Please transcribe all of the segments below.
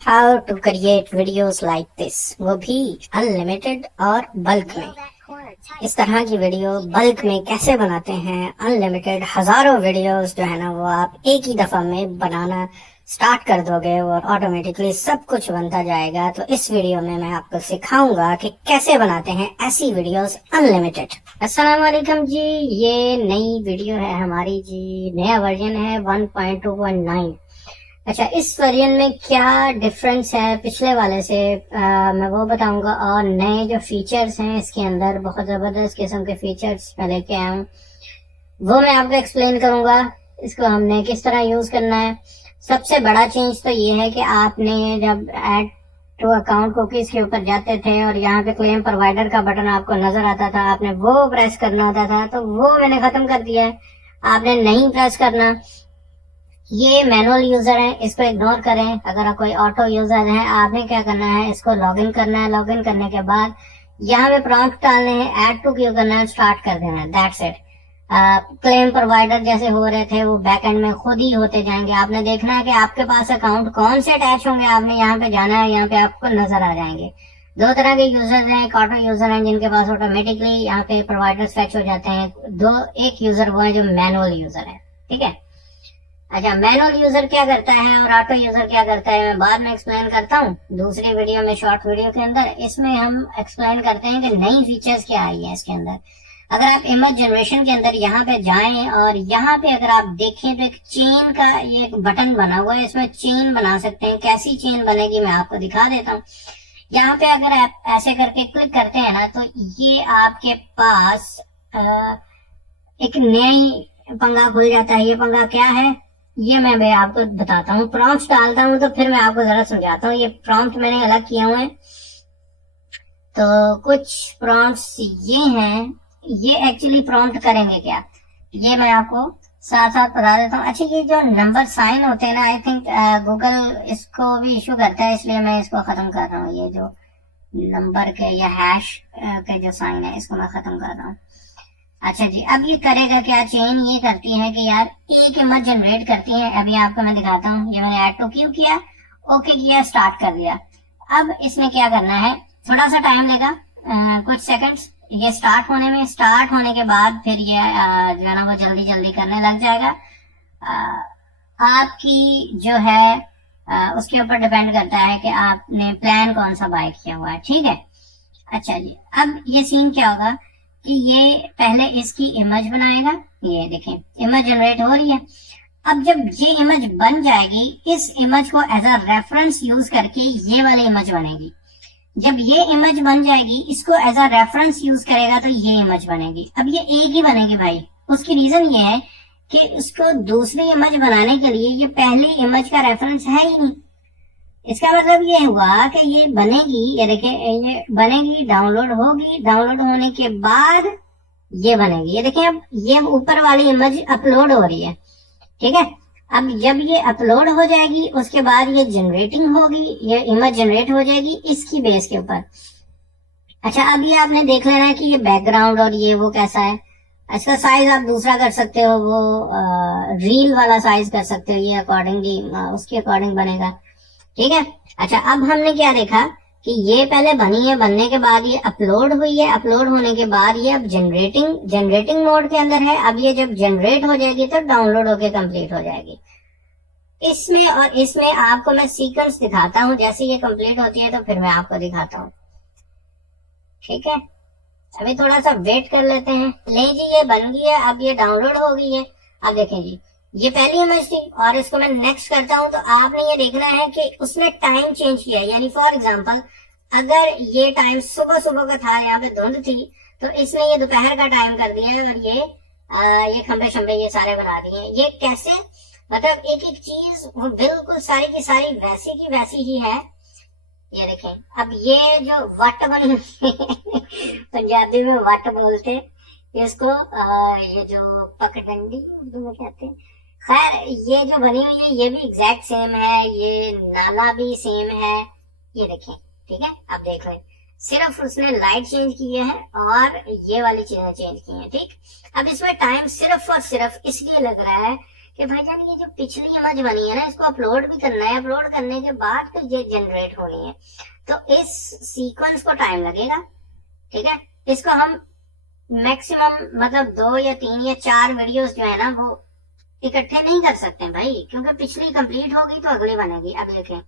How to create videos like this, वो भी unlimited और बल्क में। इस तरह की वीडियो बल्क में कैसे बनाते हैं? अनलिमिटेड हजारों वीडियोस जो है ना, वो आप एक ही दफा में बनाना स्टार्ट कर दोगे और ऑटोमेटिकली सब कुछ बनता जाएगा। तो इस वीडियो में मैं आपको सिखाऊंगा कि कैसे बनाते हैं ऐसी वीडियोस अनलिमिटेड। अस्सलाम वालेकुम जी, ये नई वीडियो है हमारी जी। नया वर्जन है 1.2.9। अच्छा, इस वर्जन में क्या डिफरेंस है पिछले वाले से, मैं वो बताऊंगा। और नए जो फीचर्स हैं इसके अंदर, बहुत जबरदस्त किस्म के फीचर्स मैं लेके आया हूँ, वो मैं आपको एक्सप्लेन करूंगा। इसको हमने किस तरह यूज करना है। सबसे बड़ा चेंज तो ये है कि आपने जब ऐड टू अकाउंट कुकीज के ऊपर जाते थे और यहाँ पे क्लेम प्रोवाइडर का बटन आपको नजर आता था, आपने वो प्रेस करना होता था, तो वो मैंने खत्म कर दिया है। आपने नहीं प्रेस करना। ये मैनुअल यूजर है, इसको इग्नोर करें। अगर कोई ऑटो यूजर है, आपने क्या करना है, इसको लॉगिन करना है। लॉगिन करने के बाद यहाँ पे प्रॉम्प्ट डालने हैं, ऐड टू क्यू करना है, स्टार्ट कर देना है, दैट्स इट। क्लेम प्रोवाइडर जैसे हो रहे थे वो बैक एंड में खुद ही होते जाएंगे। आपने देखना है कि आपके पास अकाउंट कौन से अटैच होंगे, आपने यहाँ पे जाना है, यहाँ पे आपको नजर आ जाएंगे। दो तरह के यूजर हैं, एक ऑटो यूजर हैं जिनके पास ऑटोमेटिकली यहाँ पे प्रोवाइडर फेच हो जाते हैं। एक यूजर वो है जो मैनुअल यूजर है, ठीक है। अच्छा, मैनुअल यूजर क्या करता है और ऑटो यूजर क्या करता है, मैं बाद में एक्सप्लेन करता हूँ दूसरी वीडियो में, शॉर्ट वीडियो के अंदर। इसमें हम एक्सप्लेन करते हैं कि नई फीचर्स क्या आई है इसके अंदर। अगर आप इमेज जनरेशन के अंदर यहाँ पे जाएं और यहाँ पे अगर आप देखें तो एक चेन का ये एक बटन बना हुआ है, इसमें चेन बना सकते हैं। कैसी चेन बनेगी मैं आपको दिखा देता हूँ। यहाँ पे अगर आप ऐसे करके क्लिक करते हैं ना, तो ये आपके पास एक नई पंगा खुल जाता है। ये पंगा क्या है, ये मैं आपको बताता हूँ। प्रॉम्प्ट डालता हूँ तो फिर मैं आपको जरा समझाता हूँ। ये प्रॉम्प्ट मैंने अलग किए हुए हैं, तो कुछ प्रॉम्प्ट्स ये हैं। ये एक्चुअली प्रॉम्प्ट करेंगे क्या, ये मैं आपको साथ साथ बता देता हूँ। अच्छा, ये जो नंबर साइन होते हैं ना, आई थिंक गूगल इसको भी इशू करता है, इसलिए मैं इसको खत्म कर रहा हूँ। ये जो नंबर के या हैश के जो साइन है, इसको मैं खत्म कर रहा हूँ। अच्छा जी, अब ये करेगा क्या, चेन ये करती है कि यार एक इमेज जनरेट करती है। अभी आपको मैं दिखाता हूँ। ये मैंने ऐड टू क्यू किया, ओके किया, स्टार्ट कर दिया। अब इसमें क्या करना है, थोड़ा सा टाइम लेगा, कुछ सेकंड्स ये स्टार्ट होने में। स्टार्ट होने के बाद फिर ये जो है ना वो जल्दी जल्दी करने लग जाएगा। आपकी जो है उसके ऊपर डिपेंड करता है कि आपने प्लान कौन सा बाय किया हुआ है, ठीक है। अच्छा जी, अब ये सीन क्या होगा कि ये पहले इसकी इमेज बनाएगा। ये देखें, इमेज जनरेट हो रही है। अब जब ये इमेज बन जाएगी, इस इमेज को एज अ रेफरेंस यूज करके ये वाली इमेज बनेगी। जब ये इमेज बन जाएगी, इसको एज अ रेफरेंस यूज करेगा तो ये इमेज बनेगी। अब ये एक ही बनेगी भाई। उसकी रीजन ये है कि उसको दूसरी इमेज बनाने के लिए ये पहली इमेज का रेफरेंस है ही नहीं। इसका मतलब ये हुआ कि ये बनेगी, ये देखिए, ये बनेगी, डाउनलोड होगी, डाउनलोड होने के बाद ये बनेगी। ये देखिए, अब ये ऊपर वाली इमेज अपलोड हो रही है, ठीक है। अब जब ये अपलोड हो जाएगी, उसके बाद ये जनरेटिंग होगी, ये इमेज जनरेट हो जाएगी इसकी बेस के ऊपर। अच्छा, अब ये आपने देख लेना है कि ये बैकग्राउंड और ये वो कैसा है। इसका साइज आप दूसरा कर सकते हो, वो रील वाला साइज कर सकते हो, ये अकॉर्डिंगली उसके अकॉर्डिंग बनेगा, ठीक है। अच्छा, अब हमने क्या देखा कि ये पहले बनी है, बनने के बाद ये अपलोड हुई है, अपलोड होने के बाद ये अब जनरेटिंग मोड के अंदर है। अब ये जब जनरेट हो जाएगी तो डाउनलोड होके कंप्लीट हो जाएगी। इसमें और इसमें आपको मैं सीक्वेंस दिखाता हूँ। जैसे ये कंप्लीट होती है तो फिर मैं आपको दिखाता हूँ, ठीक है। अभी थोड़ा सा वेट कर लेते हैं। ले जी, ये बन गई है, अब ये डाउनलोड हो गई है। अब देखें जी, ये पहली इमेज थी और इसको मैं नेक्स्ट करता हूं तो आपने ये देखना है कि उसने टाइम चेंज किया है। यानी फॉर एग्जांपल, अगर ये टाइम सुबह सुबह का था, यहाँ पे धुंध थी, तो इसने ये दोपहर का टाइम कर दिया है और ये खंबे शंबे ये सारे बना दिए हैं। ये कैसे, मतलब एक एक चीज वो बिल्कुल सारी की सारी वैसी की वैसी ही है। ये देखें, अब ये जो वट बनी पंजाबी में वट बोलते इसको, ये जो पगडंडी उर्दू में कहते हैं। खैर, ये जो बनी हुई है ये भी एग्जैक्ट सेम है, ये नाला भी सेम है। ये देखें, ठीक है। अब देख लें, सिर्फ उसने लाइट चेंज की है और ये वाली चीजें चेंज की हैं, ठीक। अब इसमें टाइम सिर्फ और सिर्फ इसलिए लग रहा है कि भाईजान ये जो पिछली इमेज बनी है ना, इसको अपलोड भी करना है, अपलोड करने के बाद फिर ये जनरेट होनी है, तो इस सीक्वेंस को टाइम लगेगा। ठीक है, इसको हम मैक्सिमम मतलब 2 या 3 या 4 वीडियोस जो है ना वो इकट्ठे नहीं कर सकते भाई, क्योंकि पिछली कंप्लीट होगी तो अगली बनेगी। अब देखें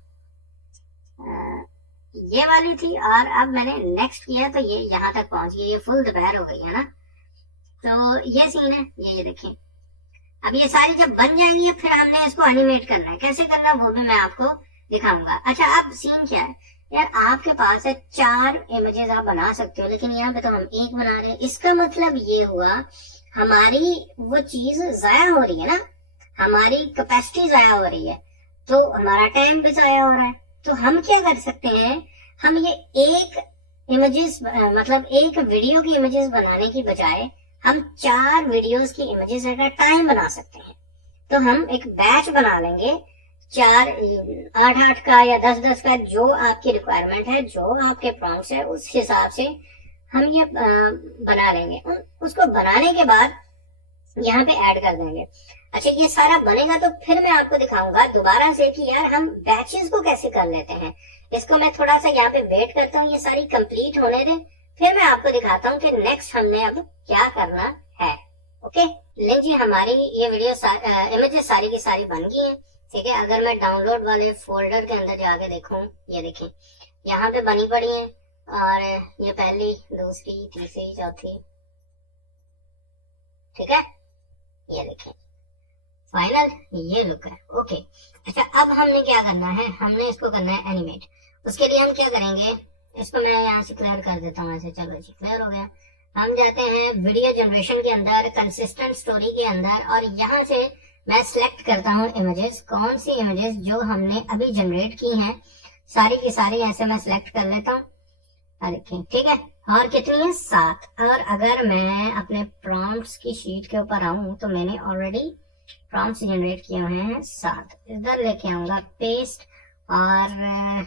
ये वाली थी और अब मैंने नेक्स्ट किया तो ये यहाँ तक पहुंच गई, ये फुल दोपहर हो गई है ना। तो ये सीन है, ये देखें। अब ये सारी जब बन जाएंगी फिर हमने इसको एनिमेट करना है, कैसे करना वो भी मैं आपको दिखाऊंगा। अच्छा, अब सीन क्या है यार, आपके पास है 4 इमेजेस आप बना सकते हो, लेकिन यहाँ पे तो हम एक बना रहे हैं। इसका मतलब ये हुआ हमारी वो चीज जाया हो रही है ना, हमारी कैपेसिटी जाया हो रही है, तो हमारा टाइम भी जाया हो रहा है। तो हम क्या कर सकते हैं, हम ये एक इमेजेस मतलब एक वीडियो की इमेजेस बनाने की बजाय हम 4 वीडियोस की इमेजेस एट अ टाइम बना सकते हैं। तो हम एक बैच बना लेंगे, 8-8 का या 10-10 का, जो आपकी रिक्वायरमेंट है, जो आपके प्रॉम्प्ट्स है, उस हिसाब से हम ये बना लेंगे। उसको बनाने के बाद यहाँ पे ऐड कर देंगे। अच्छा, ये सारा बनेगा तो फिर मैं आपको दिखाऊंगा दोबारा से कि यार हम बैचेस को कैसे कर लेते हैं। इसको मैं थोड़ा सा यहाँ पे वेट करता हूँ, ये सारी कंप्लीट होने दें, फिर मैं आपको दिखाता हूँ कि नेक्स्ट हमने अब क्या करना है। ओके, लेकिन जी हमारी ये वीडियो इमेजेस सारी की सारी बन गई है। ठीक है, अगर मैं डाउनलोड वाले फोल्डर के अंदर जाके देखूं, ये देखें यहाँ पे बनी पड़ी है, और ये पहली, दूसरी, तीसरी, चौथी। ठीक है, ये देखें फाइनल ये लुक है। ओके, अच्छा अब हमने क्या करना है, हमने इसको करना है एनिमेट। उसके लिए हम क्या करेंगे, इसको मैं यहाँ से क्लियर कर देता हूँ ऐसे, चलो जी क्लियर हो गया। हम जाते हैं वीडियो जनरेशन के अंदर, कंसिस्टेंट स्टोरी के अंदर, और यहाँ से मैं सिलेक्ट करता हूँ इमेजेस, कौन सी इमेजेस जो हमने अभी जनरेट की हैं सारी की सारी ऐसे मैं सिलेक्ट कर लेता हूँ। देखिए ठीक है, और कितनी है 7। और अगर मैं अपने प्रॉम्प्ट्स की शीट के ऊपर आऊं तो मैंने ऑलरेडी प्रॉम्प्ट्स जनरेट किए हुए हैं 7। इधर लेके आऊंगा पेस्ट, और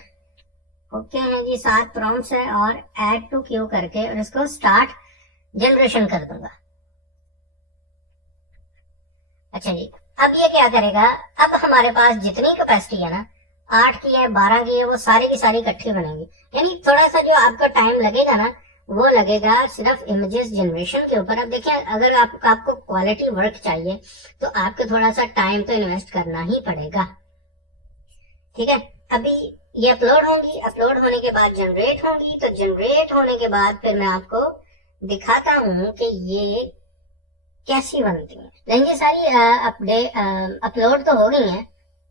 ओके है जी 7 प्रॉम्प्ट्स है, और ऐड टू क्यू करके और इसको स्टार्ट जनरेशन कर दूंगा। अच्छा जी, अब ये क्या करेगा, अब हमारे पास जितनी कैपेसिटी है ना, 8 की है, 12 की है, वो सारी की सारी इकट्ठी बनेगी। यानी थोड़ा सा जो आपका टाइम लगेगा ना, वो लगेगा सिर्फ इमेजेस जनरेशन के ऊपर। अब देखिए, अगर आपको क्वालिटी वर्क चाहिए तो आपको थोड़ा सा टाइम तो इन्वेस्ट करना ही पड़ेगा। ठीक है, अभी ये अपलोड होंगी, अपलोड होने के बाद जनरेट होंगी, तो जनरेट होने के बाद फिर मैं आपको दिखाता हूँ कि ये कैसी बनती है। लेकिन ये सारी अपलोड तो हो गई है,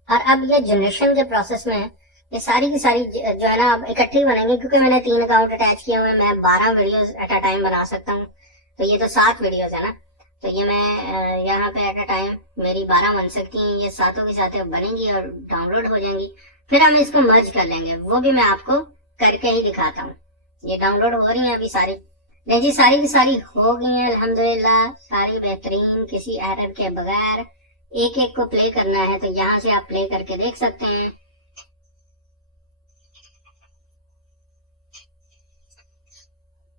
और अब ये जनरेशन के प्रोसेस में है। ये सारी की सारी जो है ना अब इकट्ठी बनेंगे, क्योंकि मैंने 3 अकाउंट अटैच किए हुए हैं, मैं 12 वीडियोस एट अ टाइम बना सकता हूँ। तो ये तो 7 वीडियोस है ना, तो ये मैं यहाँ पे एट अ टाइम मेरी 12 बन सकती हैं, ये सातों की साथ बनेंगी और डाउनलोड हो जाएंगी। फिर हम इसको मर्ज कर लेंगे, वो भी मैं आपको करके ही दिखाता हूँ। ये डाउनलोड हो रही है अभी सारी, नहीं जी सारी की सारी हो गई है अल्हम्दुलिल्लाह, सारी बेहतरीन, किसी एरर के बगैर। एक एक को प्ले करना है तो यहाँ से आप प्ले करके देख सकते हैं।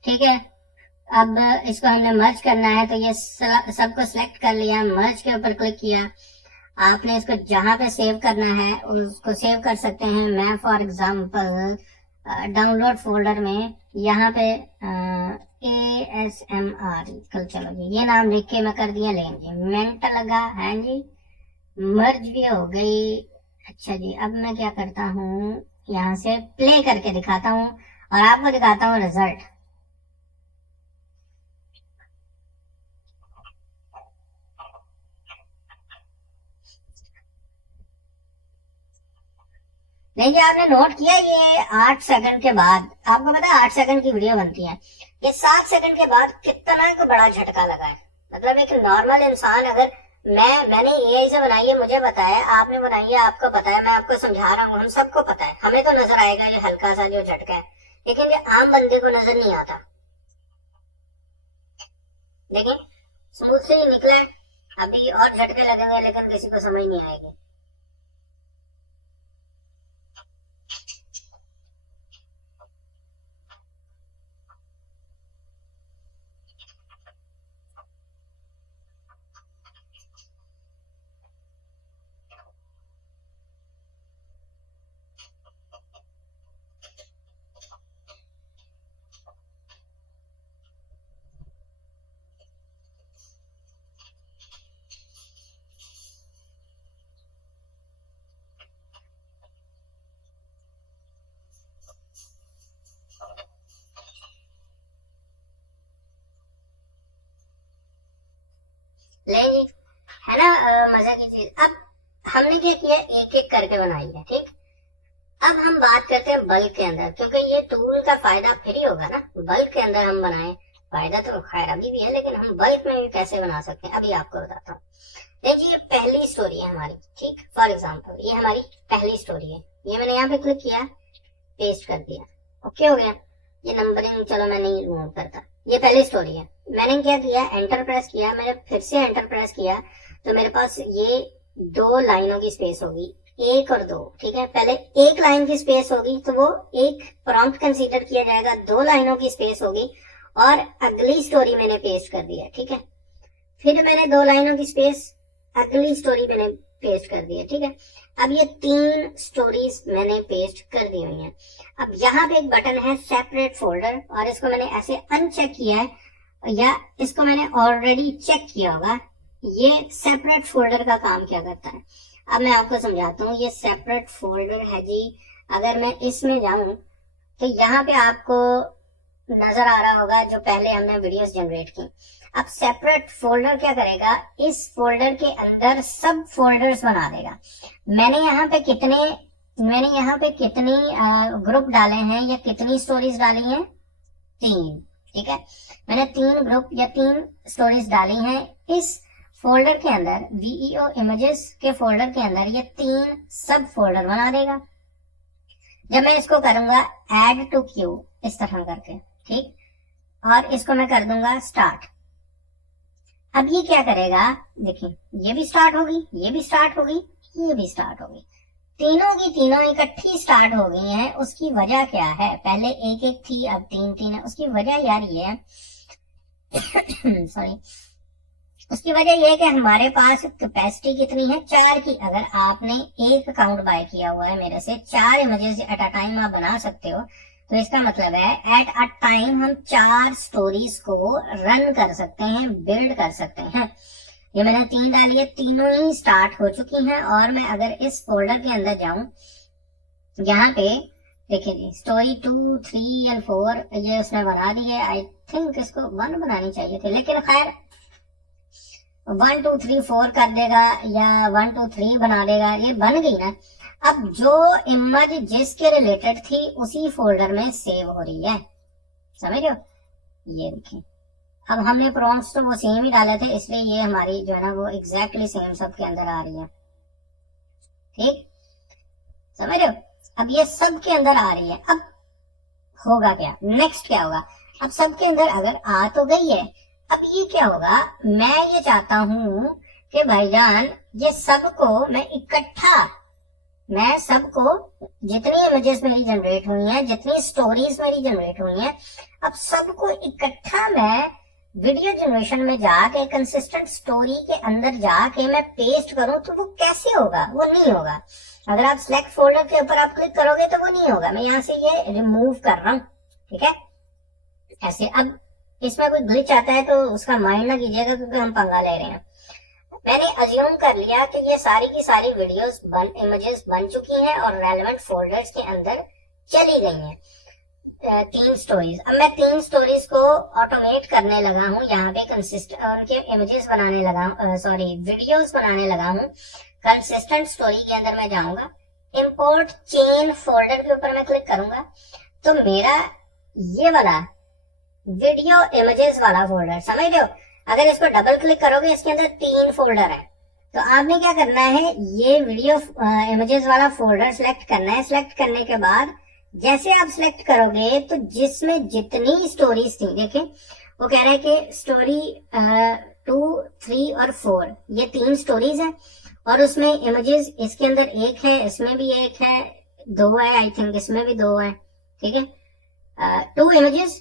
ठीक है, अब इसको हमने मर्ज करना है, तो ये सबको सिलेक्ट कर लिया, मर्ज के ऊपर क्लिक किया। आपने इसको जहां पे सेव करना है उसको सेव कर सकते हैं। मैं फॉर एग्जांपल डाउनलोड फोल्डर में यहाँ पे ASMR कल, चलो जी ये नाम लिख के मैं कर दिया, लेकिन जी मिनट लगा है जी, मर्ज भी हो गई। अच्छा जी, अब मैं क्या करता हूँ, यहाँ से प्ले करके दिखाता हूँ और आपको दिखाता हूँ रिजल्ट। नहीं, आपने नोट किया ये 8 सेकंड के बाद, आपको पता है 8 सेकंड की वीडियो बनती है, ये 7 सेकंड के बाद कितना को बड़ा झटका लगा है। मतलब एक नॉर्मल इंसान, अगर मैंने एआई से बनाई है, मुझे पता है, आपने बनाई है आपको पता है, मैं आपको समझा रहा हूँ, हम सबको पता है, हमें तो नजर आएगा ये हल्का सा जो झटका है, लेकिन ये आम बंदे को नजर नहीं आता। लेकिन स्मूथ से ही निकला है, अभी और झटके लगेंगे लेकिन किसी को समझ नहीं आएगी। करके बनाई है। ठीक, अब हम बात करते हैं बल्क के अंदर, क्योंकि ये टूल का फायदा फिर ही होगा ना, बल्क के अंदर हम बनाए। फायदा तो खैर अभी भी है, लेकिन हम बल्क में भी कैसे बना सकते हैं अभी आपको बताता हूँ। देखिए ये पहली स्टोरी है हमारी। ठीक, फॉर एग्जाम्पल ये हमारी पहली स्टोरी है, ये मैंने यहाँ पे क्लिक किया, पेस्ट कर दिया, ओके हो गया। ये नंबरिंग चलो मैं नहीं रिमूव करता, ये पहली स्टोरी है। मैंने क्या किया, एंटर प्रेस किया, मैंने फिर से एंटर प्रेस किया तो मेरे पास ये 2 लाइनों की स्पेस होगी, 1 और 2। ठीक है, पहले 1 लाइन की स्पेस होगी तो वो एक प्रॉम्प्ट कंसीडर किया जाएगा, 2 लाइनों की स्पेस होगी और अगली स्टोरी मैंने पेस्ट कर दिया। ठीक है, फिर मैंने 2 लाइनों की स्पेस, अगली स्टोरी मैंने पेस्ट कर दी है। ठीक है, अब ये 3 स्टोरीज मैंने पेस्ट कर दी हुई हैं। अब यहाँ पे एक बटन है सेपरेट फोल्डर, और इसको मैंने ऐसे अनचेक किया है, या इसको मैंने ऑलरेडी चेक किया होगा। ये सेपरेट फोल्डर का काम क्या करता है, अब मैं आपको समझाता हूँ। ये सेपरेट फोल्डर है जी, अगर मैं इसमें जाऊं तो यहाँ पे आपको नजर आ रहा होगा जो पहले हमने वीडियोस जनरेट की। अब सेपरेट फोल्डर क्या करेगा, इस फोल्डर के अंदर सब फोल्डर्स बना देगा। मैंने यहाँ पे कितनी ग्रुप डाले हैं या कितनी स्टोरीज डाली हैं, 3। ठीक है, मैंने 3 ग्रुप या 3 स्टोरीज डाली हैं इस फोल्डर के अंदर, वीईओ इमेजेस के फोल्डर के अंदर। ये 3 सब फोल्डर बना देगा। जब मैं इसको करूंगा ऐड टू क्यू इस तरह करके, ठीक, और इसको मैं कर दूंगा स्टार्ट। अब ये क्या करेगा, देखिए ये भी स्टार्ट होगी, ये भी स्टार्ट होगी, ये भी स्टार्ट होगी, तीनों की तीनों इकट्ठी स्टार्ट हो गई हैं। उसकी वजह क्या है, पहले 1-1 थी, अब 3-3 है। उसकी वजह यार ये है सॉरी, उसकी वजह यह है कि हमारे पास कैपेसिटी कितनी है, 4 की। अगर आपने एक अकाउंट बाय किया हुआ है मेरे से, 4 इमेजेस एट अ टाइम आप बना सकते हो, तो इसका मतलब है एट अ टाइम हम 4 स्टोरीज को रन कर सकते हैं, बिल्ड कर सकते हैं। ये मैंने 3 डाली है, तीनों ही स्टार्ट हो चुकी हैं। और मैं अगर इस फोल्डर के अंदर जाऊं, यहाँ पे देखिए स्टोरी 2, 3 और 4 ये उसने बना दी है। आई थिंक इसको 1 बनानी चाहिए थी, लेकिन खैर 1 2 3 4 कर देगा या 1 2 3 बना देगा, ये बन गई ना। अब जो इमेज जिसके रिलेटेड थी उसी फोल्डर में सेव हो रही है, समझ रहे हो। ये देखिए, अब हमने प्रॉम्प्ट्स तो वो सेम ही डाले थे, इसलिए ये हमारी जो है ना वो एग्जैक्टली सेम सब के अंदर आ रही है। ठीक, समझ रहे हो। अब ये सब के अंदर आ रही है। अब होगा क्या, नेक्स्ट क्या होगा, अब सब के अंदर अगर आ तो गई है, अब ये क्या होगा, मैं ये चाहता हूं कि भाईजान ये सबको मैं इकट्ठा, मैं सबको जितनी इमेजेस मेरी जनरेट हुई हैं, जितनी स्टोरीज मेरी जनरेट हुई हैं, अब सबको इकट्ठा मैं वीडियो जनरेशन में जाके कंसिस्टेंट स्टोरी के अंदर जाके मैं पेस्ट करूं, तो वो कैसे होगा, वो नहीं होगा। अगर आप सिलेक्ट फोल्डर के ऊपर आप क्लिक करोगे तो वो नहीं होगा। मैं यहाँ से ये रिमूव कर रहा हूँ, ठीक है, ऐसे। अब इसमें कोई ग्लिच आता है तो उसका माइंड ना कीजिएगा, क्योंकि हम पंगा ले रहे हैं। मैंने अज्यूम कर लिया कि ये सारी की सारी वीडियोस इमेजेस बन चुकी हैं और रेलेवेंट फोल्डर्स के अंदर चली गई हैं। 3 स्टोरीज, अब मैं 3 स्टोरीज को ऑटोमेट करने लगा हूँ, यहाँ पे उनके इमेजेस बनाने लगा हूँ, सॉरी वीडियोस बनाने लगा हूँ। कंसिस्टेंट स्टोरी के अंदर मैं जाऊंगा, इंपोर्ट चेन फोल्डर के ऊपर मैं क्लिक करूंगा, तो मेरा ये वाला वीडियो इमेजेस वाला फोल्डर, समझ रहे हो। अगर इसको डबल क्लिक करोगे, इसके अंदर 3 फोल्डर है, तो आपने क्या करना है, ये वीडियो इमेजेस वाला फोल्डर सिलेक्ट करना है। सिलेक्ट करने के बाद जैसे आप सिलेक्ट करोगे, तो जिसमें जितनी स्टोरीज थी, देखें वो कह रहा है कि स्टोरी 2, 3 और 4 ये 3 स्टोरीज है, और उसमें इमेजेस इसके अंदर 1 है, इसमें भी 1 है, 2 है, आई थिंक इसमें भी 2 है, ठीक है। 2 इमेजेस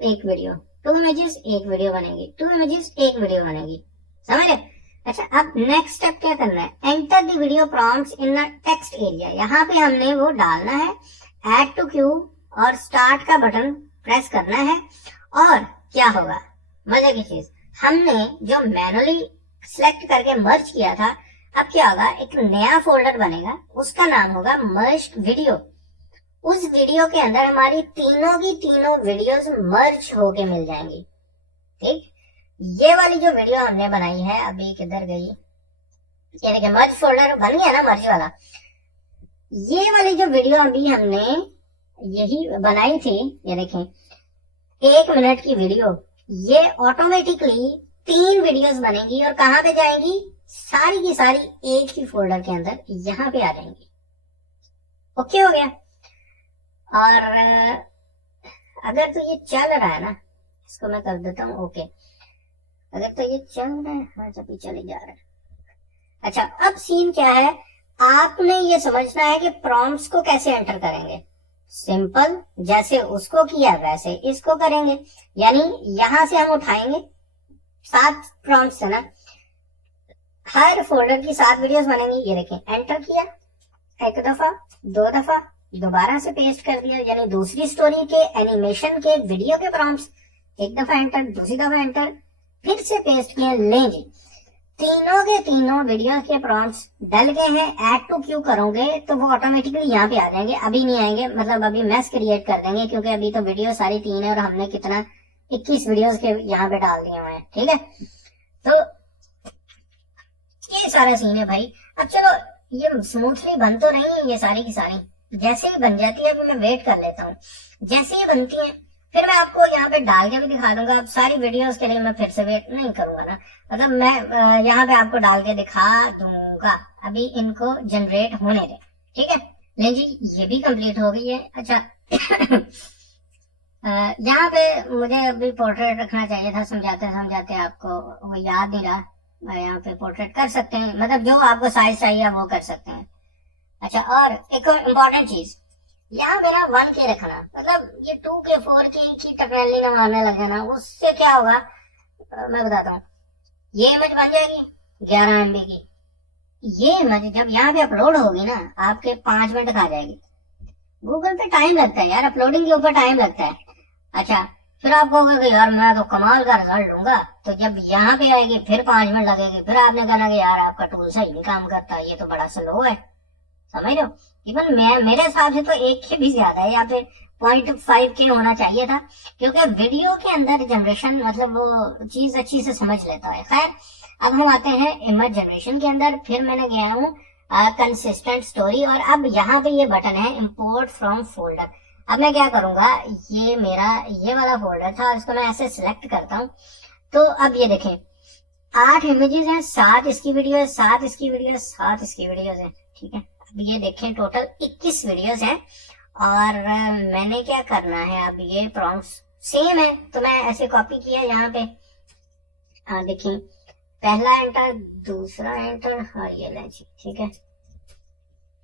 1 वीडियो, 2 इमेजेस 1 वीडियो बनेगी, 2 इमेजेस 1 वीडियो बनेगी, समझ रहे। अच्छा, अब नेक्स्ट स्टेप क्या करना है, enter the video prompts in the text area. यहाँ पे हमने वो डालना है, ऐड टू क्यू और स्टार्ट का बटन प्रेस करना है। और क्या होगा, मजे की चीज, हमने जो मैनुअली सिलेक्ट करके मर्ज किया था, अब क्या होगा, एक नया फोल्डर बनेगा, उसका नाम होगा मर्ज्ड वीडियो। उस वीडियो के अंदर हमारी तीनों की तीनों वीडियोस मर्ज होके मिल जाएंगी। ठीक, ये वाली जो वीडियो हमने बनाई है, अभी किधर गई, ये देखिए मर्ज फोल्डर बन गया ना, मर्ज वाला। ये वाली जो वीडियो अभी हमने यही बनाई थी, ये देखें 1 मिनट की वीडियो, ये ऑटोमेटिकली 3 वीडियोस बनेगी और कहां पे जाएंगी, सारी की सारी एक ही फोल्डर के अंदर यहां पे आ जाएंगी। ओके हो गया। और अगर तो ये चल रहा है ना, इसको मैं कर देता हूँ ओके। अगर तो ये चल रहा है, हाँ जब चले जा रहा है। अच्छा, अब सीन क्या है, आपने ये समझना है कि प्रॉम्प्ट्स को कैसे एंटर करेंगे। सिंपल, जैसे उसको किया वैसे इसको करेंगे। यानी यहां से हम उठाएंगे 7 प्रॉम्प्ट्स है ना, हर फोल्डर की 7 वीडियोस बनेंगी। ये देखें, एंटर किया 1 दफा, 2 दफा, दोबारा से पेस्ट कर दिया। यानी दूसरी स्टोरी के एनिमेशन के वीडियो के प्रॉम्प्ट्स 1 दफा एंटर, दूसरी दफा एंटर, फिर से पेस्ट किया। लेंगे तीनों के तीनों वीडियो के प्रॉम्प्ट्स डल गए हैं। ऐड टू क्यू करोगे तो वो ऑटोमेटिकली यहाँ पे आ जाएंगे, अभी नहीं आएंगे, मतलब अभी मैस क्रिएट कर देंगे, क्योंकि अभी तो वीडियो सारी 3 है और हमने कितना 21 वीडियोस के यहाँ पे डाल दिए हुए हैं। ठीक है, तो ये सारा सीन है भाई। अब चलो ये स्मूथली बन तो रही है ये सारी की सारी, जैसे ही बन जाती है अभी मैं वेट कर लेता हूँ। जैसे ही बनती है फिर मैं आपको यहाँ पे डाल के भी दिखा दूंगा। अब सारी वीडियोस के लिए मैं फिर से वेट नहीं करूंगा ना, मतलब मैं यहाँ पे आपको डाल के दिखा दूंगा। अभी इनको जनरेट होने दे, ठीक है। नहीं जी, ये भी कंप्लीट हो गई है। अच्छा यहाँ पे मुझे अभी पोर्ट्रेट रखना चाहिए था, समझाते समझाते आपको वो याद नहीं रहा। यहाँ पे पोर्ट्रेट कर सकते हैं, मतलब जो आपको साइज चाहिए वो कर सकते हैं। अच्छा, और एक और इम्पोर्टेंट चीज, यहाँ मेरा 1K रखना, मतलब ये 2K 4K की टकराली न मारने लगे ना, उससे क्या होगा मैं बताता हूँ। ये इमेज बन जाएगी 11 MB की। ये इमेज जब यहाँ पे अपलोड होगी ना, आपके 5 मिनट खा जाएगी। गूगल पे टाइम लगता है यार, अपलोडिंग के ऊपर टाइम लगता है। अच्छा, फिर आप कहोगे कि यार मैं तो कमाल का रिजल्ट लूंगा, तो जब यहाँ पे आएगी फिर 5 मिनट लगेगी, फिर आपने कहना कि यार आपका टूल सही नहीं काम करता, ये तो बड़ा स्लो है। समझ रहे हो? इवन मेरे हिसाब से तो 1K भी ज्यादा है, या फिर 0.5K होना चाहिए था, क्योंकि वीडियो के अंदर जनरेशन मतलब वो चीज अच्छी से समझ लेता है। खैर, अब हम आते हैं इमेज जनरेशन के अंदर। फिर मैंने गया हूँ कंसिस्टेंट स्टोरी, और अब यहाँ पे ये बटन है इंपोर्ट फ्रॉम फोल्डर। अब मैं क्या करूंगा, ये मेरा ये वाला फोल्डर था, इसको मैं ऐसे सिलेक्ट करता हूँ। तो अब ये देखें 8 इमेजेस हैं, 7 इसकी वीडियो है, 7 इसकी वीडियो है, 7 इसकी वीडियो है। ठीक है, अब ये देखें टोटल 21 वीडियोस हैं। और मैंने क्या करना है, अब ये प्रॉम्प्ट्स सेम है तो मैं ऐसे कॉपी किया यहाँ पे। देखिए पहला एंटर, दूसरा एंटर, और ये लें जी। ठीक है,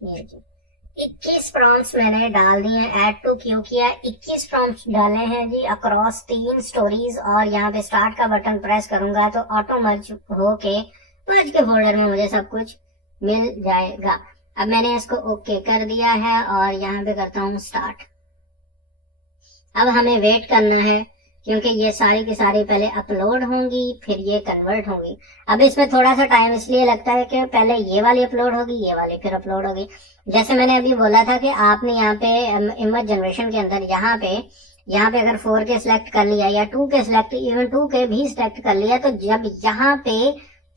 ये जी 21 प्रॉम्प्ट्स मैंने डाल दिए, ऐड टू क्यू किया, 21 प्रॉम्प्ट्स डाले हैं जी अक्रॉस 3 स्टोरीज। और यहाँ पे स्टार्ट का बटन प्रेस करूंगा तो ऑटो मर्ज होके मर्ज के फोल्डर में मुझे सब कुछ मिल जाएगा। अब मैंने इसको ओके कर दिया है और यहाँ पे करता हूँ स्टार्ट। अब हमें वेट करना है, क्योंकि ये सारी की सारी पहले अपलोड होंगी फिर ये कन्वर्ट होंगी। अब इसमें थोड़ा सा टाइम इसलिए लगता है कि पहले ये वाली अपलोड होगी, ये वाली फिर अपलोड होगी। जैसे मैंने अभी बोला था कि आपने यहाँ पे इमेज जनरेशन के अंदर यहाँ पे अगर 4K सिलेक्ट कर लिया या 2K सिलेक्ट, इवन 2K भी सिलेक्ट कर लिया, तो जब यहाँ पे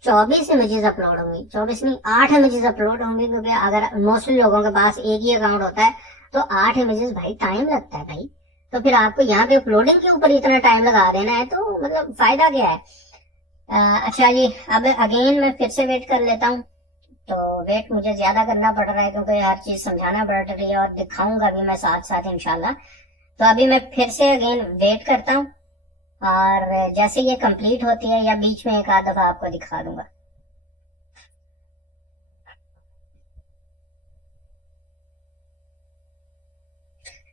24 इमेजेस अपलोड होंगी, 24 नहीं 8 इमेजेस अपलोड होंगी, क्योंकि अगर मोस्टली लोगों के पास एक ही अकाउंट होता है तो 8 इमेजेस भाई टाइम लगता है भाई। तो फिर आपको यहाँ पे अपलोडिंग के ऊपर इतना टाइम लगा देना है, तो मतलब फायदा क्या है। अच्छा जी, अब अगेन मैं फिर से वेट कर लेता हूँ। तो वेट मुझे ज्यादा करना पड़ रहा है क्योंकि हर चीज समझाना पड़ रही है और दिखाऊंगा भी मैं साथ साथ इंशाल्लाह। तो अभी मैं फिर से अगेन वेट करता हूँ, और जैसे ये कंप्लीट होती है या बीच में एक आध दफा आपको दिखा दूंगा।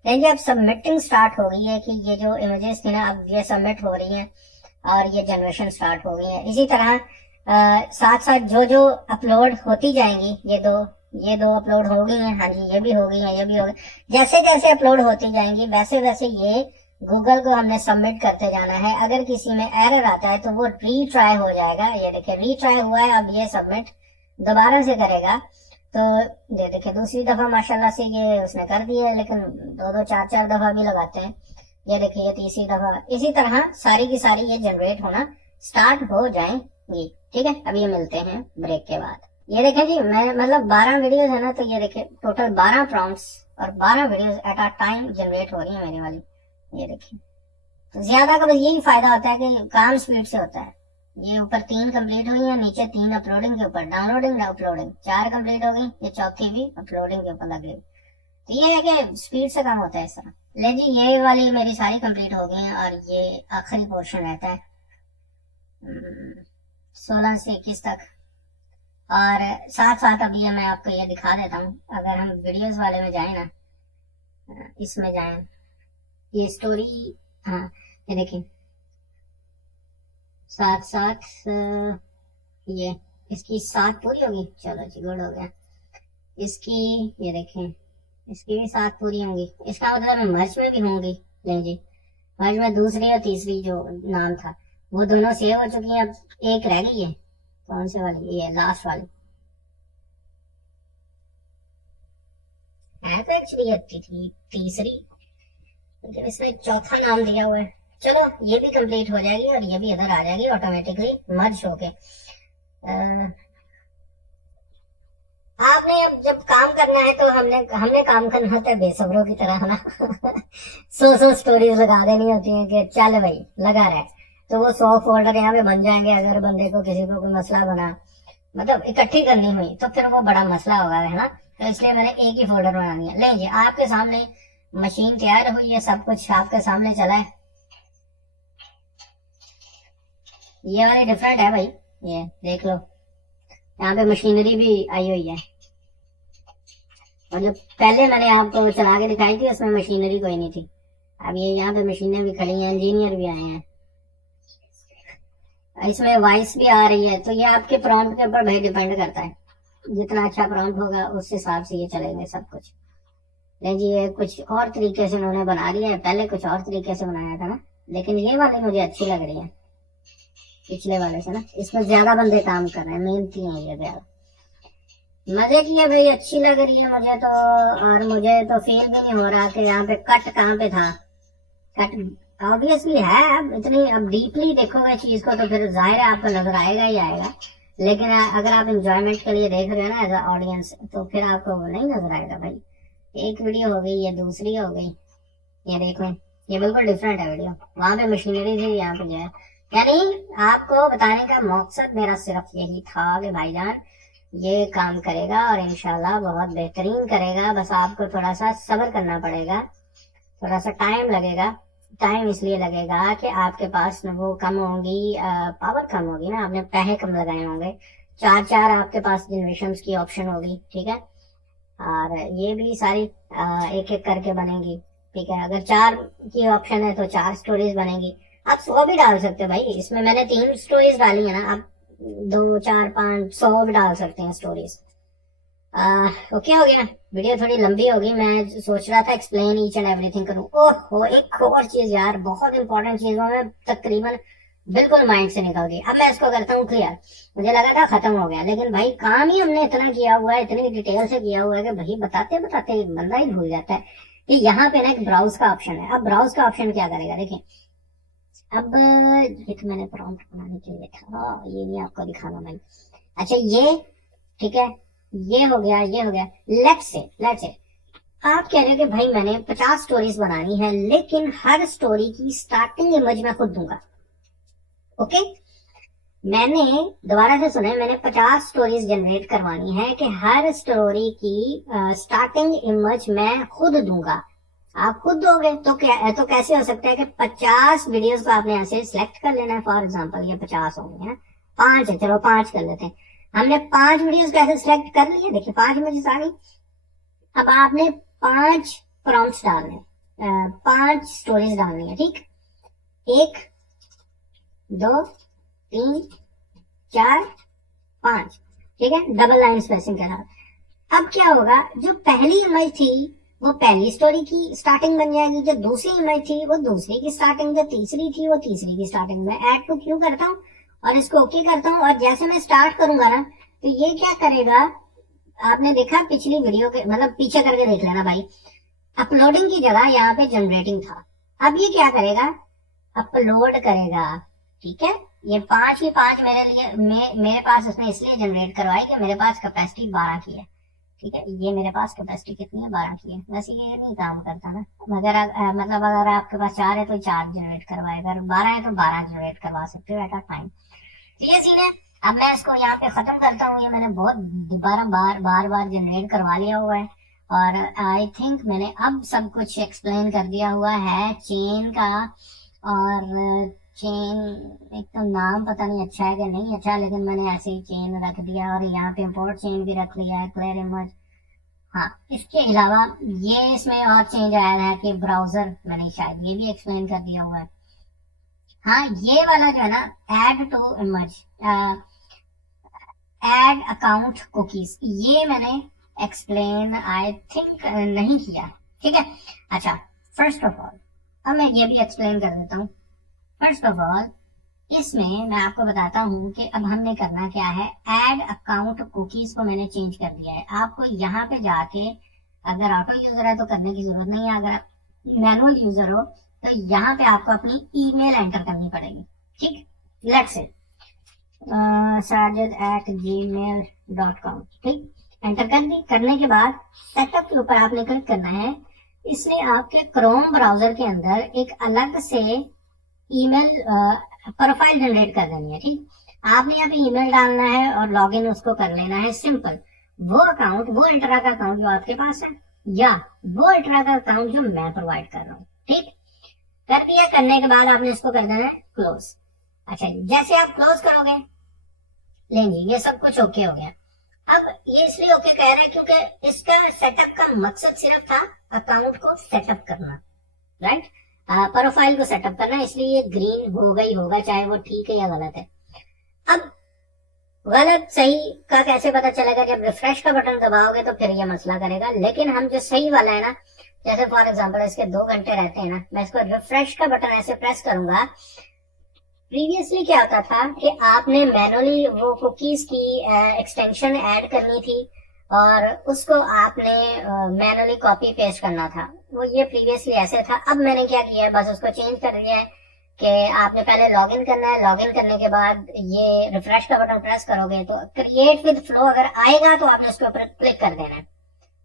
देखिए अब सबमिटिंग स्टार्ट हो गई है कि ये जो इमेजेस थी ना, अब ये सबमिट हो रही हैं और ये जनरेशन स्टार्ट हो गई है। इसी तरह साथ साथ जो अपलोड होती जाएंगी, ये दो अपलोड हो गई हैं, हाँ जी ये भी हो गई हैं, ये भी हो गई। जैसे जैसे अपलोड होती जाएंगी वैसे वैसे ये गूगल को हमने सबमिट करते जाना है। अगर किसी में एरर आता है तो वो रीट्राई हो जाएगा। ये देखिए रीट्राई हुआ है, अब ये सबमिट दोबारा से करेगा। तो ये देखिए दूसरी दफा माशाल्लाह से ये उसने कर दिया है, लेकिन 2-2 4-4 दफा भी लगाते हैं। ये देखिए तीसरी दफा, इसी तरह सारी की सारी ये जनरेट होना स्टार्ट हो जाएंगी। ठीक है, अब ये मिलते हैं ब्रेक के बाद। ये देखें जी, मैं मतलब 12 वीडियोस है ना, तो ये देखें टोटल 12 प्रॉम्प्ट्स और 12 videos at a time generate हो रही है मेरी वाली। ये देखें, तो ज्यादा का बस यही फायदा होता है कि काम स्पीड से होता है। ये ऊपर 3 कंप्लीट हुई है, नीचे 3 अपलोडिंग के ऊपर, डाउनलोडिंग अपलोडिंग 4 कंप्लीट हो गई, ये चौथी भी अपलोडिंग के ऊपर लग गई। तो ये है कि स्पीड से काम होता है इस तरह। ले जी, ये वाली मेरी सारी कंप्लीट हो गई है और ये आखिरी पोर्शन रहता है 16 से 21 तक। और साथ साथ अभी मैं आपको ये दिखा देता हूँ, अगर हम वीडियोस वाले में जाए ना, इसमें जाए, ये स्टोरी, हाँ ये देखें, साथ साथ ये इसकी 7 पूरी होगी, चलो जी गुड हो गया। इसकी ये देखें, इसकी भी 7 पूरी होंगी, इसका मतलब मर्ज में भी होंगी। ले जी, मर्ज में दूसरी और तीसरी जो नाम था वो दोनों सेव हो चुकी है, अब एक रह गई है। कौन से वाली? ये लास्ट वाली है, तो एक्चुअली अच्छी थी तीसरी, लेकिन इसमें चौथा नाम दिया हुआ है। चलो ये भी कंप्लीट हो जाएगी और ये भी इधर आ जाएगी ऑटोमेटिकली मर्ज होके। आपने अब जब काम करना है तो हमने हमने काम करना होता है बेसब्रों की तरह ना। 100 स्टोरीज लगा देनी होती है कि चल भाई लगा रहे, तो वो 100 फोल्डर यहाँ पे बन जाएंगे। अगर बंदे को किसी को कोई मसला बना, मतलब इकट्ठी करनी हुई, तो फिर वो बड़ा मसला होगा, है ना। तो इसलिए मैंने एक ही फोल्डर बना दिया। लीजिए, आपके सामने मशीन तैयार हुई है, सब कुछ आपके सामने चला है। ये वाली डिफरेंट है भाई, ये देख लो, यहाँ पे मशीनरी भी आई हुई है। और जो पहले मैंने आपको चला के दिखाई थी उसमें मशीनरी कोई नहीं थी। अब ये यहाँ पे मशीनें भी खड़ी हैं, इंजीनियर भी आए हैं, इसमें वॉइस भी आ रही है। तो ये आपके प्रॉम्प्ट के ऊपर भाई डिपेंड करता है, जितना अच्छा प्रॉम्प्ट होगा उस हिसाब से ये चलेंगे सब कुछ। ये कुछ और तरीके से उन्होंने बना दिया है, पहले कुछ और तरीके से बनाया था ना, लेकिन ये वाली मुझे अच्छी लग रही है पिछले वाले से ना। इसमें ज्यादा बंदे काम कर रहे हैं, मेहनती हैं ये ज्यादा, मजे की है भाई, अच्छी लग रही है मुझे तो। और मुझे तो फील भी नहीं हो रहा कि यहाँ पे कट कहाँ पे था। कट ऑब्वियसली है, अब इतनी अब डीपली देखोगे चीज को तो फिर जाहिर है आपको नजर आएगा ही आएगा। लेकिन अगर आप इंजॉयमेंट के लिए देख रहे हो ना एज अ ऑडियंस, तो फिर आपको वो नहीं नजर आएगा भाई। एक वीडियो हो गई, ये दूसरी हो गई, ये देखो ये बिल्कुल डिफरेंट है वीडियो। वहां पे मशीनरी थी, यहाँ पे जो है, यानी आपको बताने का मकसद मेरा सिर्फ यही था कि भाईजान ये काम करेगा और इंशाल्लाह बहुत बेहतरीन करेगा। बस आपको थोड़ा सा सब्र करना पड़ेगा, थोड़ा सा टाइम लगेगा। टाइम इसलिए लगेगा कि आपके पास न वो कम होगी, पावर कम होगी ना, आपने पैसे कम लगाए होंगे। 4 आपके पास जनरेशन की ऑप्शन होगी, ठीक है। और ये भी सारी एक एक करके बनेगी, ठीक है। अगर 4 की ऑप्शन है तो 4 स्टोरीज बनेगी। आप 100 भी डाल सकते हो भाई, इसमें मैंने 3 स्टोरीज डाली है ना, आप 2 4 5 100 भी डाल सकते हैं स्टोरीज। ओके हो गया। वीडियो थोड़ी लंबी होगी, मैं सोच रहा था एक्सप्लेन ईच एंड एवरीथिंग करूं। ओहो, एक और चीज यार, बहुत इंपॉर्टेंट चीज में तकरीबन बिल्कुल माइंड से निकल गई। अब मैं इसको करता हूँ क्लियर। मुझे लगा था खत्म हो गया, लेकिन भाई काम ही हमने इतना किया हुआ है, इतनी डिटेल से किया हुआ है कि भाई बताते बताते बंदा ही भूल जाता है कि यहाँ पे ना एक ब्राउज का ऑप्शन है। अब ब्राउज का ऑप्शन क्या करेगा, देखिए। अब ये तो मैंने प्रॉम्प्ट बनाने के लिए था, ये नहीं आपको दिखाना भाई। अच्छा ये ठीक है, ये हो गया, ये हो गया। लेट्स से आप कह रहे हो कि भाई मैंने 50 स्टोरीज बनानी है, लेकिन हर स्टोरी की स्टार्टिंग इमेज मैं खुद दूंगा। ओके, मैंने दोबारा से सुने, मैंने 50 स्टोरीज जनरेट करवानी है कि हर स्टोरी की स्टार्टिंग इमेज मैं खुद दूंगा। आप खुद दोगे तो क्या, तो कैसे हो सकता है कि 50 वीडियोस को आपने ऐसे सिलेक्ट कर लेना है। फॉर एग्जांपल ये 50 हो गए हैं, 5 है, चलो 5 कर लेते हैं। हमने 5 वीडियोस को ऐसे सिलेक्ट कर लिए, देखिए 5 इमेजेस आ गई। अब आपने 5 प्रॉम्प्ट्स डालने, 5 स्टोरीज डालनी है, ठीक। 1 2 3 4 5, ठीक है, डबल लाइन स्पेसिंग के साथ। अब क्या होगा, जो पहली इमेज थी वो पहली स्टोरी की स्टार्टिंग बन जाएगी, जो दूसरी इमेज थी वो दूसरी की स्टार्टिंग, जो तीसरी थी वो तीसरी की स्टार्टिंग। मैं ऐड टू क्यू करता हूँ और इसको ओके करता हूँ, और जैसे मैं स्टार्ट करूंगा ना, तो ये क्या करेगा, आपने देखा पिछली वीडियो के, मतलब पीछे करके देख लेना भाई, अपलोडिंग की जगह यहाँ पे जनरेटिंग था। अब ये क्या करेगा, अपलोड करेगा, ठीक है। ये 5 ही 5 मेरे लिए मेरे पास उसने इसलिए जनरेट करवाई कि मेरे पास कैपेसिटी 12 की है। ठीक है, ये मेरे पास कैपेसिटी कितनी है, 12 की है। वैसे ये नहीं काम करता ना, मगर मतलब अगर आपके पास 4 है तो 4 जनरेट करवाएगा, अगर 12 है तो 12 जनरेट करवा सकते हो एट अ टाइम। तो ये सीन है। अब मैं इसको यहाँ पे खत्म करता हूँ, ये मैंने बहुत बार बार जनरेट करवा लिया हुआ है, और आई थिंक मैंने अब सब कुछ एक्सप्लेन कर दिया हुआ है चेन का। और चेन एक तो नाम पता नहीं अच्छा है कि नहीं अच्छा, लेकिन मैंने ऐसे ही चेन रख दिया, और यहाँ पे इंपोर्ट चेन भी रख लिया है, क्लियर इमेज। हाँ, इसके अलावा ये इसमें और चेंज आया है कि ब्राउजर, मैंने शायद ये भी एक्सप्लेन कर दिया हुआ है। हाँ, ये वाला जो है ना, add to image, add account cookies, ये मैंने एक्सप्लेन आई थिंक नहीं किया। ठीक है, अच्छा, फर्स्ट ऑफ ऑल अब मैं ये भी एक्सप्लेन कर देता हूँ। फर्स्ट ऑफ ऑल इसमें मैं आपको बताता हूँ कि अब हमने करना क्या है। ऐड अकाउंट कुकीज को मैंने चेंज कर दिया है। आपको यहाँ पे जाके, अगर ऑटो यूजर है तो करने की जरूरत नहीं है, अगर आप मैनुअल यूजर हो तो यहाँ पे आपको अपनी ईमेल एंटर करनी पड़ेगी। ठीक, लेट्स से sajid@gmail.com, ठीक, एंटर कर दी। करने के बाद सेटअप के ऊपर आपने क्लिक करना है। इसने आपके क्रोम ब्राउजर के अंदर एक अलग से ईमेल प्रोफाइल जनरेट कर देनी है। ठीक, आपने यहाँ पे ईमेल डालना है और लॉगिन उसको कर लेना है। सिंपल, वो अकाउंट, वो इंट्रा का अकाउंट जो आपके पास है, या वो इंट्रा का अकाउंट जो मैं प्रोवाइड कर रहा हूँ। ठीक, कर दिया। करने के बाद आपने इसको कर देना है क्लोज। अच्छा, जैसे आप क्लोज करोगे, लेंगे, ये सब कुछ ओके हो गया। अब ये इसलिए ओके कह रहे हैं क्योंकि इसका सेटअप का मकसद सिर्फ था अकाउंट को सेटअप करना, राइट, प्रोफाइल को सेटअप करना, इसलिए ये ग्रीन होगा ही होगा, चाहे वो ठीक है या गलत है। अब गलत सही का कैसे पता चलेगा? जब रिफ्रेश का बटन दबाओगे तो फिर ये मसला करेगा। लेकिन हम जो सही वाला है ना, जैसे फॉर एग्जांपल इसके 2 घंटे रहते हैं ना, मैं इसको रिफ्रेश का बटन ऐसे प्रेस करूंगा। प्रीवियसली क्या होता था कि आपने मैनुअली वो कुकीज की एक्सटेंशन ऐड करनी थी और उसको आपने मैनुअली कॉपी पेस्ट करना था। वो ये प्रीवियसली ऐसे था। अब मैंने क्या किया है, बस उसको चेंज कर दिया है कि आपने पहले लॉगिन करना है। लॉगिन करने के बाद ये रिफ्रेश का बटन प्रेस करोगे तो क्रिएट विद फ्लो अगर आएगा तो आपने उसके ऊपर क्लिक कर देना है।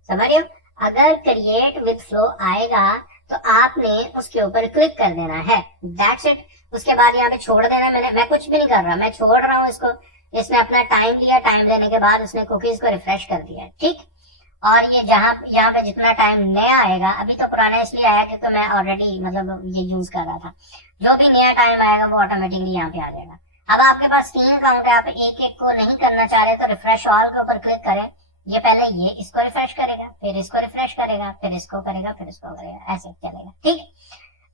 समझ रहे हो? अगर क्रिएट विद फ्लो आएगा तो आपने उसके ऊपर क्लिक कर देना है। That's it. उसके बाद यहाँ पे छोड़ देना। मैं कुछ भी नहीं कर रहा, मैं छोड़ रहा हूँ इसको। इसने अपना टाइम लिया, टाइम लेने के बाद उसने कुकीज को रिफ्रेश कर दिया। ठीक, और ये जहां यहाँ पे जितना टाइम नया आएगा, अभी तो पुराना इसलिए आया क्योंकि मैं ऑलरेडी मतलब ये यूज कर रहा था। जो भी नया टाइम आएगा वो ऑटोमेटिकली यहाँ पे आ जाएगा। अब आपके पास 3 अकाउंट है, आप एक एक को नहीं करना चाह रहे तो रिफ्रेश ऑल के ऊपर क्लिक करें। ये पहले ये इसको रिफ्रेश करेगा, फिर इसको रिफ्रेश करेगा, फिर इसको करेगा, फिर इसको करेगा, ऐसे चलेगा। ठीक,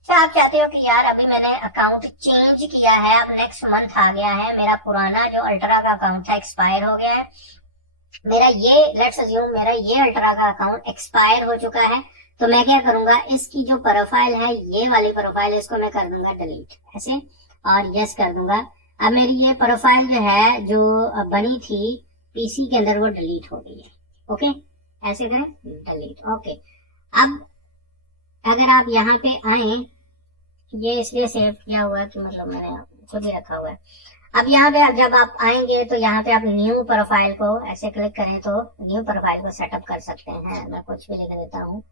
तो आप चाहते हो कि यार अभी मैंने अकाउंट चेंज किया है, अब नेक्स्ट मंथ आ गया है, मेरा पुराना जो अल्ट्रा का अकाउंट था एक्सपायर हो गया है, मेरा ये लेट्स अज्यूम मेरा ये अल्ट्रा का अकाउंट एक्सपायर हो चुका है, तो मैं क्या करूंगा, इसकी जो प्रोफाइल है, ये वाली प्रोफाइल, इसको मैं कर दूंगा डिलीट ऐसे, और यस कर दूंगा। अब मेरी ये प्रोफाइल जो है, जो बनी थी पीसी के अंदर, वो डिलीट हो गई है। ओके, ऐसे करें, डिलीट। ओके, अब अगर आप यहाँ पे आए, ये इसलिए सेव किया हुआ है कि मतलब मैंने खुद ही रखा हुआ है। अब यहाँ पे जब आप आएंगे तो यहाँ पे आप न्यू प्रोफाइल को ऐसे क्लिक करें तो न्यू प्रोफाइल को सेटअप कर सकते हैं। मैं कुछ भी लिख देता हूँ।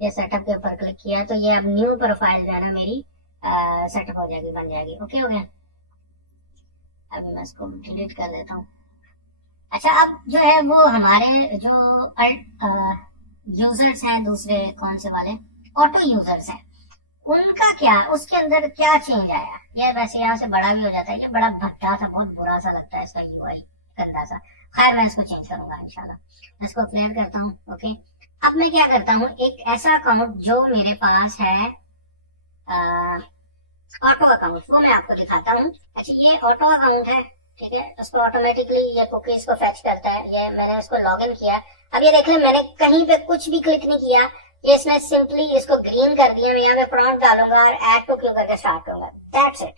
ये सेटअप के ऊपर क्लिक किया तो ये अब न्यू प्रोफाइल जो है ना मेरी सेटअप हो जाएगी, बन जाएगी। ओके हो गया। अभी मैं इसको डिलीट कर देता हूँ। अच्छा, अब जो है वो हमारे जो यूजर्स हैं दूसरे, कौन से वाले, ऑटो यूजर्स हैं, उनका क्या, उसके अंदर क्या चेंज आया? ये वैसे यहाँ से बड़ा भी हो जाता है, ये बड़ा भट्टा सा, बहुत बुरा सा लगता है इसका यूआई, गंदा सा। खैर, मैं इसको चेंज करूंगा इंशाल्लाह। मैं इसको क्लियर करता हूँ। ओके, अब मैं क्या करता हूँ, एक ऐसा अकाउंट जो मेरे पास है ऑटो अकाउंट, वो मैं आपको दिखाता हूँ। अच्छा, ये ऑटो अकाउंट है, ठीक है, इसको ऑटोमेटिकली ये कुकीज को फेच करता है। ये मैंने इसको लॉगिन किया। अब ये देख लें, मैंने कहीं पे कुछ भी क्लिक नहीं किया, ये इसने सिंपली इसको ग्रीन कर दिया। मैं यहाँ पे प्रॉम्प्ट डालूंगा और ऐड टू क्यू करके स्टार्ट करूंगा। That's it.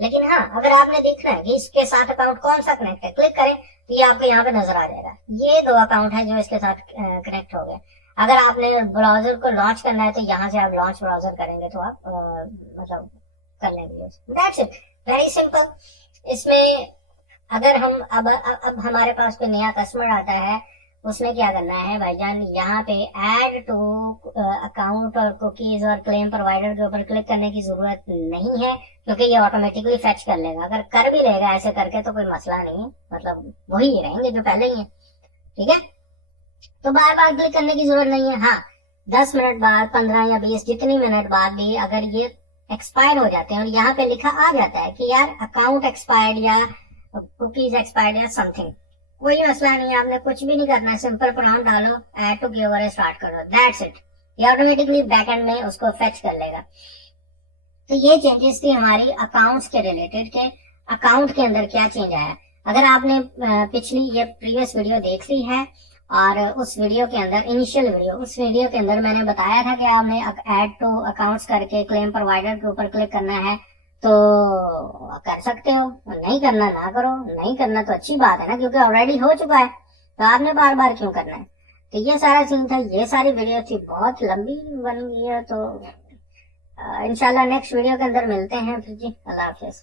लेकिन हाँ, अगर आपने देखना है कि इसके साथ अकाउंट कौन सा कनेक्ट है, क्लिक करें तो ये आपको यहाँ पे नजर आ जाएगा। ये 2 अकाउंट है जो इसके साथ कनेक्ट हो गए। अगर आपने ब्राउजर को लॉन्च करना है तो यहाँ से आप लॉन्च ब्राउजर करेंगे तो आप मतलब कर लेंगे। That's it. Very simple. इसमें अगर हम अब हमारे पास कोई नया कस्टमर आता है, उसमें क्या करना है भाईजान, यहाँ पे ऐड टू अकाउंट और कुकीज और क्लेम प्रोवाइडर के ऊपर क्लिक करने की जरूरत नहीं है, क्योंकि ये ऑटोमेटिकली फेच कर लेगा। अगर कर भी लेगा ऐसे करके तो कोई मसला नहीं है, मतलब वही रहेंगे जो पहले ही है, ठीक है। तो बार बार क्लिक करने की जरूरत नहीं है। हाँ, 10 मिनट बाद, 15 या 20, जितनी मिनट बाद भी अगर ये एक्सपायर हो जाते हैं और यहाँ पे लिखा आ जाता है कि यार अकाउंट एक्सपायर्ड या कुकीज एक्सपायर्ड या समथिंग, कोई मसला नहीं है, आपने कुछ भी नहीं करना है, सिंपल प्रॉम्प्ट डालो, ऐड टू गिवअवे स्टार्ट कर दो, दैट्स इट। ये ऑटोमेटिकली बैकएंड में उसको फेच कर लेगा। तो ये चेंजेस थी हमारी अकाउंट्स के रिलेटेड के अकाउंट के अंदर क्या चेंज आया। अगर आपने पिछली ये प्रीवियस वीडियो देख ली है और उस वीडियो के अंदर, इनिशियल वीडियो, उस वीडियो के अंदर मैंने बताया था कि आपने ऐड टू अकाउंट्स करके क्लेम प्रोवाइडर के ऊपर क्लिक करना है, तो कर सकते हो, नहीं करना ना करो। नहीं करना तो अच्छी बात है ना, क्योंकि ऑलरेडी हो चुका है, तो आपने बार बार क्यों करना है। तो ये सारा सीन था, ये सारी वीडियो थी, बहुत लंबी बन गई है। तो इंशाल्लाह नेक्स्ट वीडियो के अंदर मिलते हैं फिर जी। अल्लाह हाफिज।